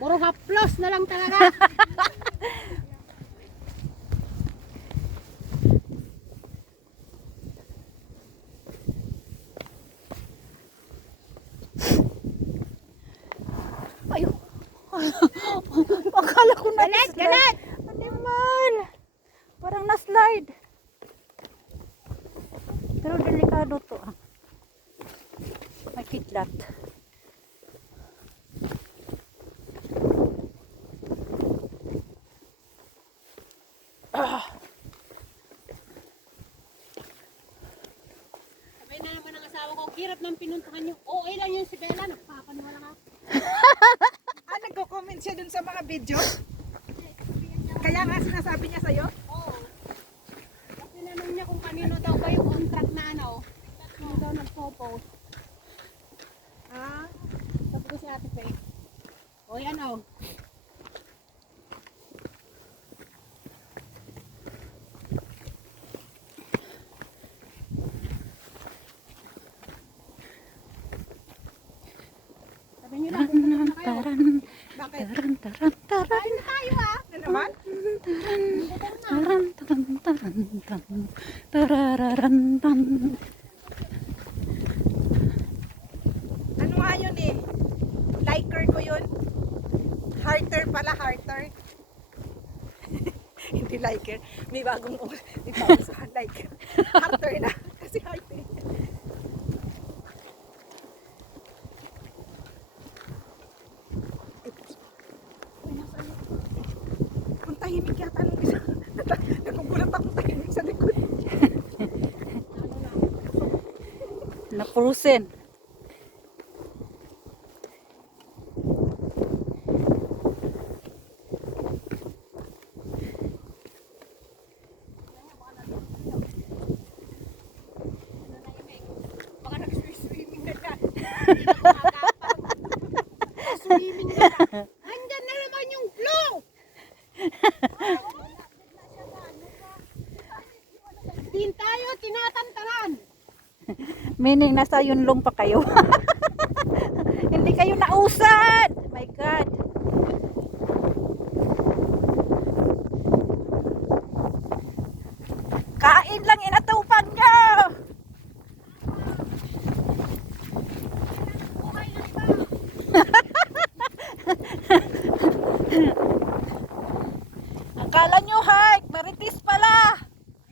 Puro haplos na lang talaga. Ayun. Akala ko na Galit, galit! Animal. Parang na-slide. Pero delikado to. May kidlat. Sabay na naman ang asawa ko, hirap ng pinuntahan niyo. Okay lang yun si Bella, nagpapaniwala nga. Nagko-comment siya dun sa mga video? Kaya nga sinasabi niya sa'yo? Oo. Kasi tinanong niya kung kanino daw ba yung contract na ano. Ano daw nagpo-post. Ah, Sabi ko si Ate Faye. O yan o. Sabi niyo lang kung ano na kayo. bakit? Taran, taran, taran. Kain tayo ah. Ano naman? Taran, taran, taran, taran. Tarararan, tan. Ano nga yun eh? Liker ko yun. Hearter pala, hearter. Hindi liker. May bagong sa liker. Hearter na. Kasi hearter. Kung tahimik yata nung isa. Nagugulat akong tahimik sa likod. Napurusin. Baka nag-swimming ka dyan. Swimming ka dyan. Andyan na naman yung flow. Din tayo tinatantaran. Meaning, nasa yunlong pa kayo. Hindi kayo nausad. My God. Kain lang inatupan nyo. Akala nyo hike, maritis pala.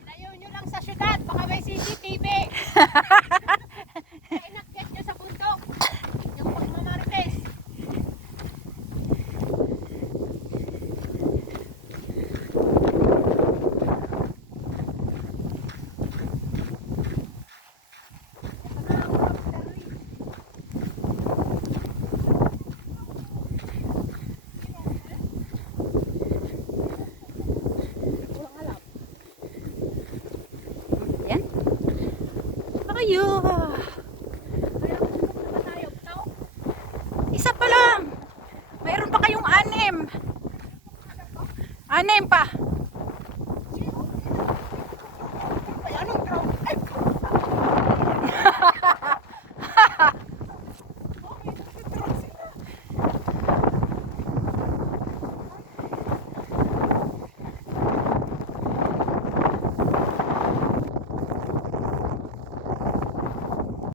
Ilayo nyo lang sa syudad. Baka may CCTV. Inakyat nyo sa bundok. Yung pagmamarites. Yan. Ayo. Isa pa lang. Mayroon pa kayong 6. 6 pa.